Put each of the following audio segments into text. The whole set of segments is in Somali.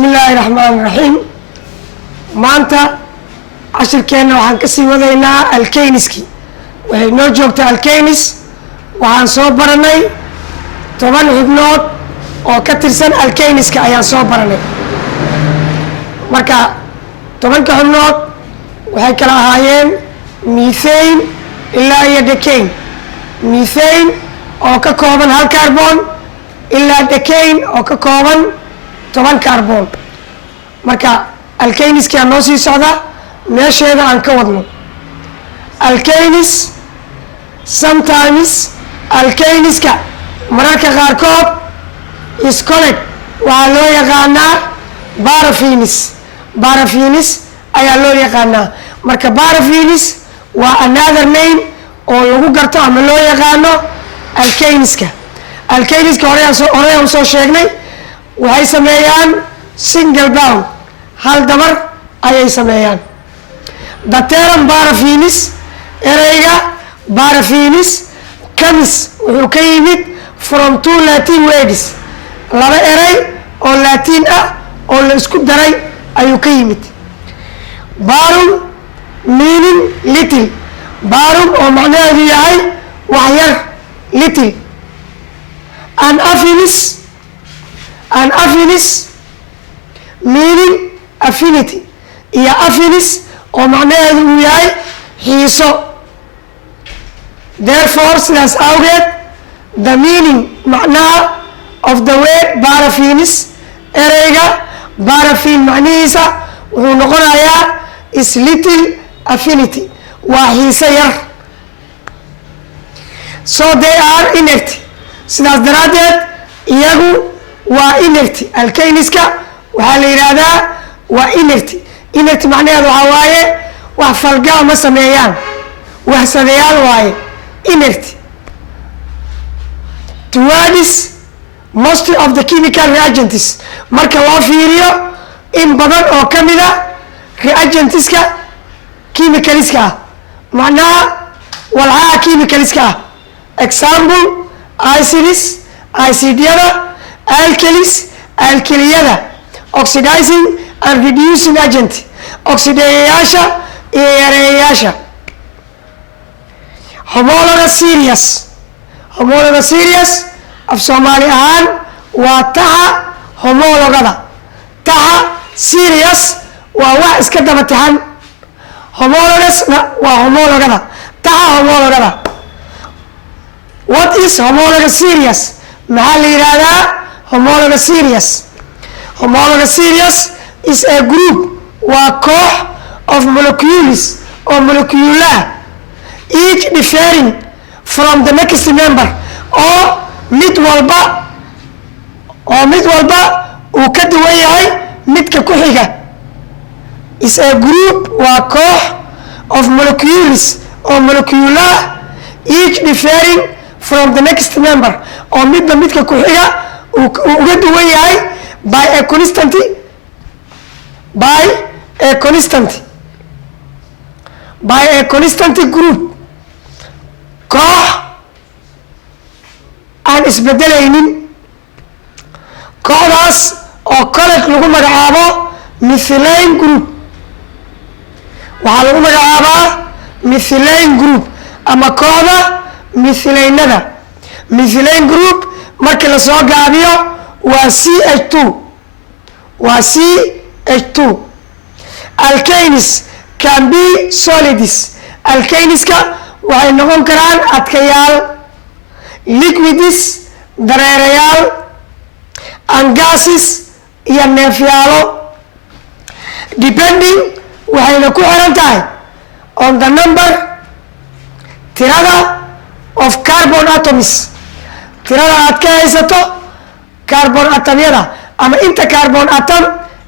بسم الله الرحمن الرحيم. maanta cashirkeena waxaan ka sii wadaynaa alkayniski. waxay noo joogtaa alkaynis. waxaan soo baranay 10 xubnood oo ka tirsan alkayniska ayaan soo baranay. marka 10ka xubnood waxay kala ahaayeen methane ilaa iyo decane. methane oo ka kooban 1 carbon ilaa decane oo ka kooban 10 carbon. marka alkayniski aan noo sii socda meesheeda aan ka wadno. alkaynis sometimes alkayniska mararka qaarkood iscoleg waxaa loo yaqaanaa paraphenes. paraphenes ayaa loo yaqaanaa. marka paraphenes waa another name oo lagu garto ama loo yaqaano alkayniska. alkayniska horeyaan soo sheegnay waxay sameeyaan single bound, hal dabar ayay sameeyaan. the term paraphenes, ereyga paraphenes comes wuxuu ka yimid from 2 Latin words. laba erey oo Latin ah oo la isku daray ayuu ka yimid. parum meaning little, parum oo macnaheedu yahay wax yar, little. an affinis meaning affinity, iyo affinis oo macnaheedu uu yahay xiiso. therefore sidaas awgeed the meaning macnaha of the word paraphenes, ereyga paraphene macnihiisa wuxuu noqonayaa is little affinity, waa xiiso yar. so they are inert, sidaas daraaddeed iyagu waa inert. alkayniska waxaa la yidhaahdaa waa inert. inert macnaheedu waxaa waaye wax falgaa ma sameeyaan, waxsadeyaal waaye inert. towards most of the chemical reagents, marka loo fiiriyo in badan oo ka mida reagentiska chemicalska ah, macnaha walxaha chemicalska ah. example acids, acidyada, alkalis, alkiliyada, oxidizing and reducing agent, oxideeyayaasha iyo yareeyayaasha. homologous series, homologous series af Soomaali ahaan waa taxa homologada. taxa series waa wax iska daba taxan, homologous waa homologada, taxa homologada. what is homologous series? maxaa la yidhaahdaa homologous series? homologous series is a group, waa koox of molecules oo molecula each differing from the next member, oo mid walba uu ka duwan yahay midka ku xiga. is a group waa koox of molecules oo molecula each differing from the next member, oo midba midka ku xiga uu uga duwan yahay by a constant group. koox aan isbedelaynin. kooxdaas oo college lagu magacaabo methylane group. waxaa lagu magacaabaa methylane group ama kooxda methylanada. methylane group markii la soo gaabiyo waa CH2, waa CH2. alkanis can be solids, alkaniska waxay noqon karaan adkayaal, liquids dareerayaal, and gases iyo neefyaalo. depending waxayna ku xiran tahay on the number, tirada of carbon atoms, tirada aad ka haysato carbon atomyada ama inta carbon atom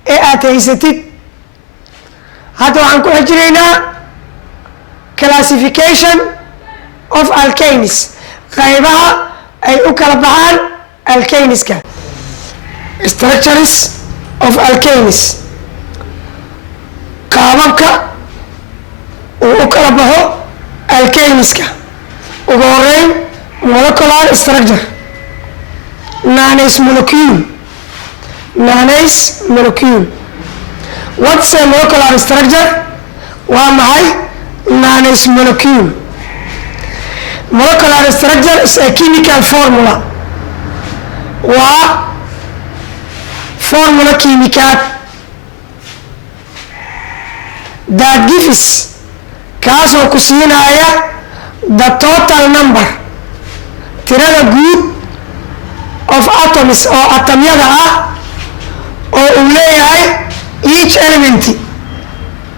ee aad haysatid. hadda waxaan ku xijinaynaa classification of alkanis, qaybaha ay u kala baxaan alkaniska. structures of alkanis, qaababka uu u kala baxo alkaniska. ugu horeyn molecular structure, non-molecule nanase molecule. What's a molecular structure? waa maxay nanase molecule? Molecular structure is a chemical formula. waa formula kiimikaad that gives kaasoo ku siinaya the total number tirada guud of atoms oo atamyada ah oo uu leeyahay each element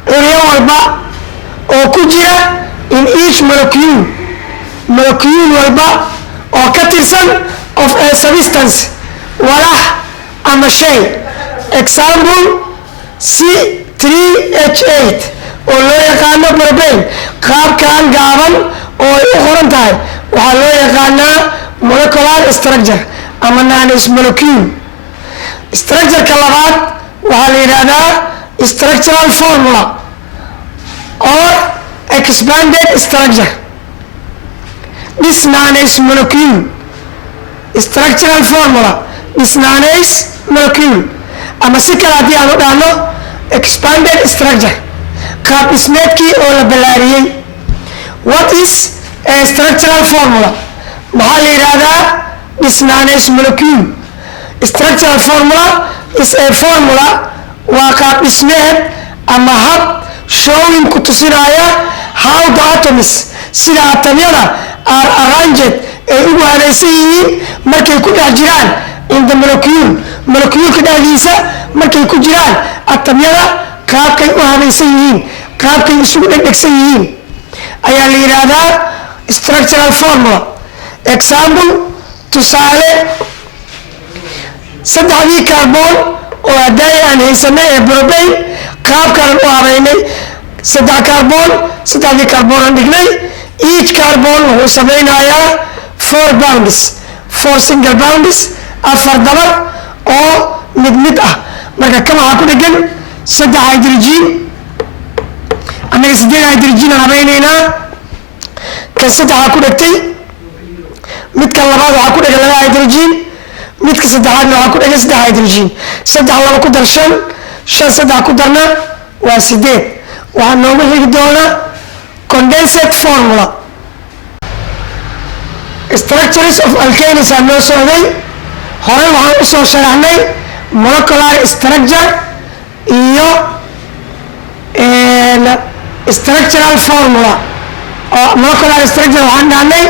area walba oo ku jira in each molecule walba oo ka tirsan of a substance walax ama shay. Example C3H8 oo loo yaqaano propane. qaabkan gaaban oo ay u qoran tahay waxaa loo yaqaanaa molecular structure ama nanase molecule. Structure-ka labaad waxaa la yidhaahdaa structural formula or expanded structure. This nanase molecule structural formula, this nanase molecule, ama si kale haddii aan u dhahno expanded structure, qaab dhismeedkii oo la ballaariyey. What is a structural formula? maxaa la yidhaahdaa this nanase molecule? Structural formula is a formula waa qaab dhismeed ama hab showing ku tusinaya how the atoms sida atamyada are arranged ay ugu halaysan yihiin markay ku dhex jiraan in the molecule-ka dhexdiisa markay ku jiraan atamyada qaabkay u halaysan yihiin, qaabkay isugu dhegdhegsan yihiin ayaa la yidhaahdaa structural formula. Example tusaale saddexdii carbon oo hadday aan haysanay ee propane qaabkaan u habaynay. saddex carbon, saddexdii carbon aan dhignay. each carbon wuxuu samaynayaa 4 bonds, 4 single bonds, 4 dabar oo mid ah. marka kan waxaa ku dhegan 3 hydrogen, annaga 8 hydrogen aan habaynaynaa. kan 3 ku dhegtay, midkan labaad waxaa ku dhegan 2 hydrogen, midka saddexaadna waxaa ku dhegan 3 hydrogen. 3 2 ku dar 5, 5 3 ku darna waa 8. waxaa noogu xigi doona condensed formula. Structures of alkanes aan noo socday. horey waxaan u soo sharaxnay molecular structure iyo structural formula. molecular structure waxaan dhahnay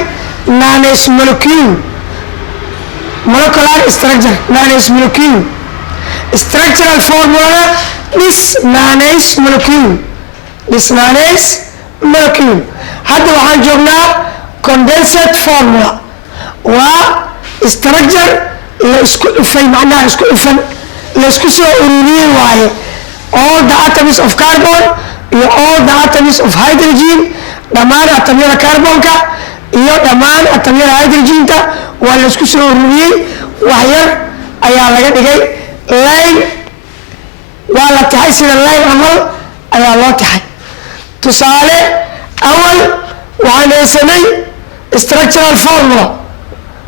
nanase molecule. molecular structure nanase molecule. Structural formula this nanase molecule. this nanase molecule. hadda waxaan joognaa condensed formula. waa structure la isku dhufay, macnaha isku dhufan, la isku soo ururiyey waaye. all the atoms of carbon iyo all the atoms of hydrogen, dhammaan atamyada carbonka iyo dhammaan atamyada hydrogenta waa la isku soo ururiyey. wax yar ayaa laga dhigay line, waa la taxay sida line camal ayaa loo taxay. tusaale awal waxaan haysanay structural formula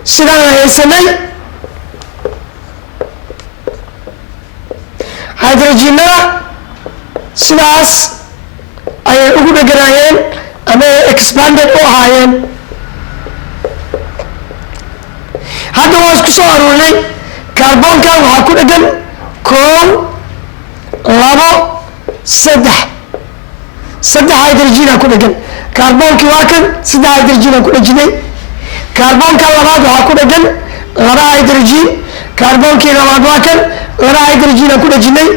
sidaan la haysanay hydrogenada sidaas ayay ugu dheganaayeen ama expanded u ahaayeen. hadda waa isku soo aruurnay. carbonkan waxaa ku dhegan 1 2 3 hydrogen ku dhegan. carbonki waa kan 3 hydrogen ku dhejinay. carbonka labaad waxaa ku dhegan 2 hydrogen. carbonki labaad waa kan 2 hydrogen ku dhejinay.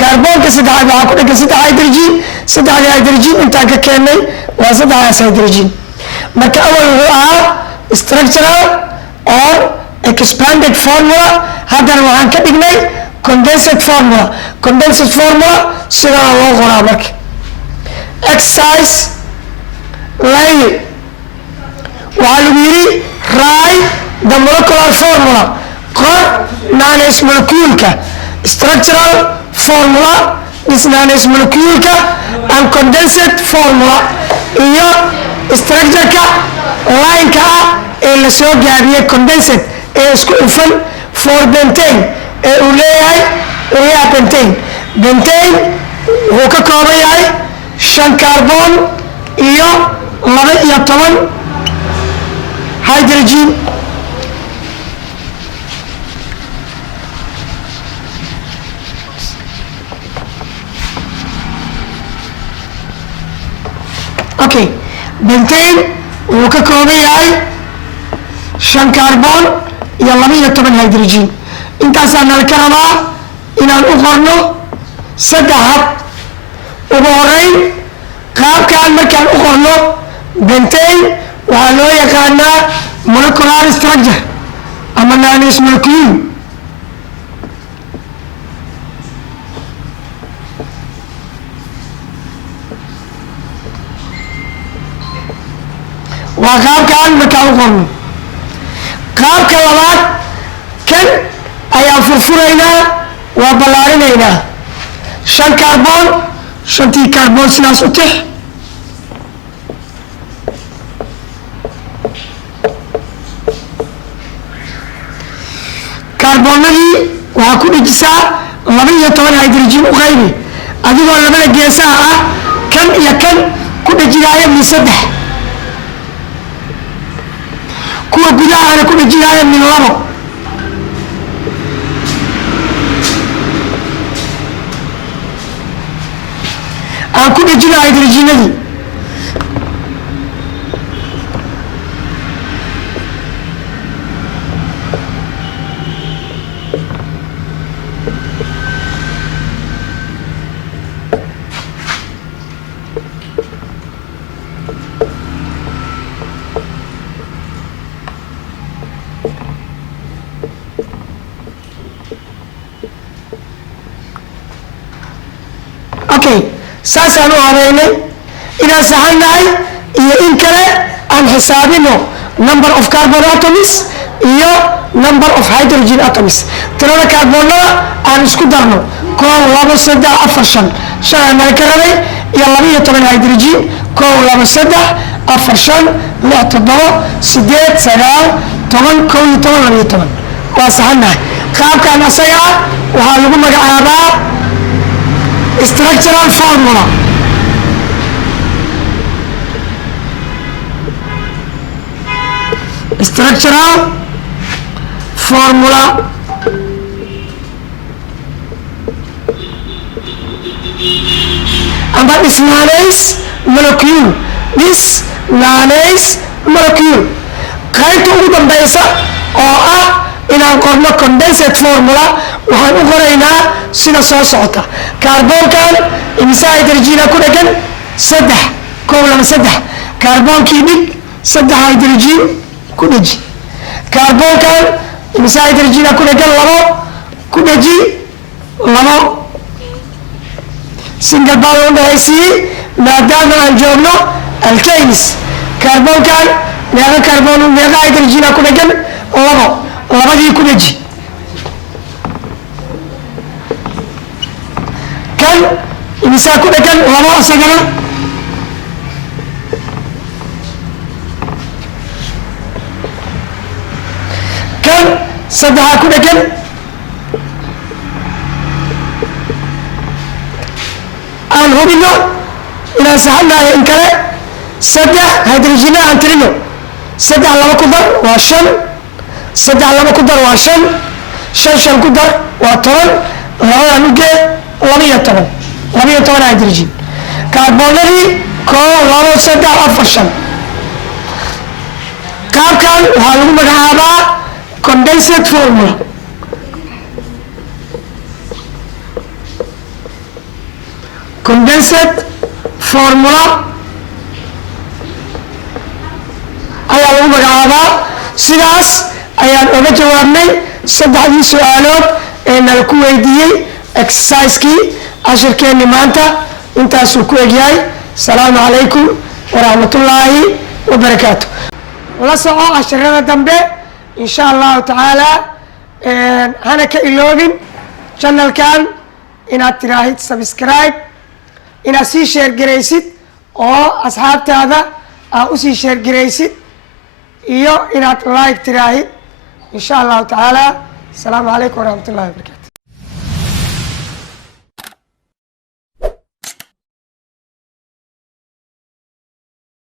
carbonka saddexaad waxaa ku dhegan 3 hydrogen. 3 hydrogen intaan ka keennay waa 3 hydrogen. marka awal wuxuu ahaa structural or expanded formula. haddana waxaan ka dhignay condensed formula. condensed formula sidaa loo qoraa marka. exercise line waxaa lagu yidhi write the molecular formula. qor nanase molecule-ka structural formula this nanase molecule-ka and condensed formula iyo structure-ka line-ka ah ee la soo gaabiyey condensed ee isku dhufan for pentane uu leeyahay urea bentane. Bentane wuxuu ka kooban yahay 5 kaarboon iyo 12 hydrogen. Okay, bentane wuxuu ka kooban yahay 5 kaarboon iyo 12 hydrogen. intaasaa nala ka rabaa inaan u qorno 3 hab. ugu horeyn qaabkaan markaan u qorno bentane waxaa loo yaqaanaa molecular structure ama naanayso molecule. waa qaabkaan markaan u qorno. qaabka labaad kan ayaan furfuraynaa, waa ballaarinaynaa. 5 kaarboon 5tii kaarboon sidaas u tix. kaarboonadii waxaa ku dhejisaa 12 hydrogen u qaybi adigoo labada geesaha ah kan iyo kan ku dhejinaaya min 3, kuwa gudahana ku dhejinaaya min 2. aan ku dhejino hydrogenadii. Okay, saasaan u horeynay inaan saxanahay iyo in kale aan xisaabino number of carbon atoms iyo number of hydrogen atoms. tirada kaarboonada aan isku darno 1 2 3 4 5 5 nala ka rabay iyo 12 hydrogen 1 2 3 4 5 6 7 8 9 10 11 12 waa saxanahay. qaabkaan asaga waxaa lagu magacaabaa structural formula. structural formula amba this nanase molecule. this nanase molecule qaybta ugu dambeysa oo ah inaan qorno condensate formula waxaan u qoraynaa sida soo socota. kaarboonkan imisa hydrogena ku dhegan 3 1 2 3 kaarboonkii dhig 3 hydrogen ku dheji. kaarboonkan imisa hydrogena ku dhegan 2 ku dheji 2 single bond u dhexaysiiyey maadaama aan joogno alkanes. kaarboonkan meeqa kaarboon meeqa hydrogena ku dhegan 2 labadii ku dheji. kan imisaa ku dhegan 2 isagana. kan 3 ku dhegan. aan hubino inaan saxanayo in kale 3 hydrogena aan tirino. 3 2 ku dar waa 5 3 2 ku dar waa 5 5 5 ku dar waa 10 labadaan u gee 12 hydrogen. kaarboonadii 1 2 3 4 5. qaabkan waxaa lagu magacaabaa condensate formula. condensate formula ayaa lagu magacaabaa. sidaas ayaan oga jawaabnay 3dii su-aalood ee nala ku weydiiyey exercisekii cashirkeenni maanta. intaasuu ku egyahay. asalaamu calaykum waraxmatullaahi wabarakaatu. la soco cashirada dambe insha allahu tacaala. hana ka iloobin channelkan inaad tiraahid subscribe, inaad sii sheergaraysid oo asxaabtaada aad usii sheergaraysid, iyo inaad like tiraahid insha allahu tacaala. asalaamu calaykum waraxmatullahi wabarakatu.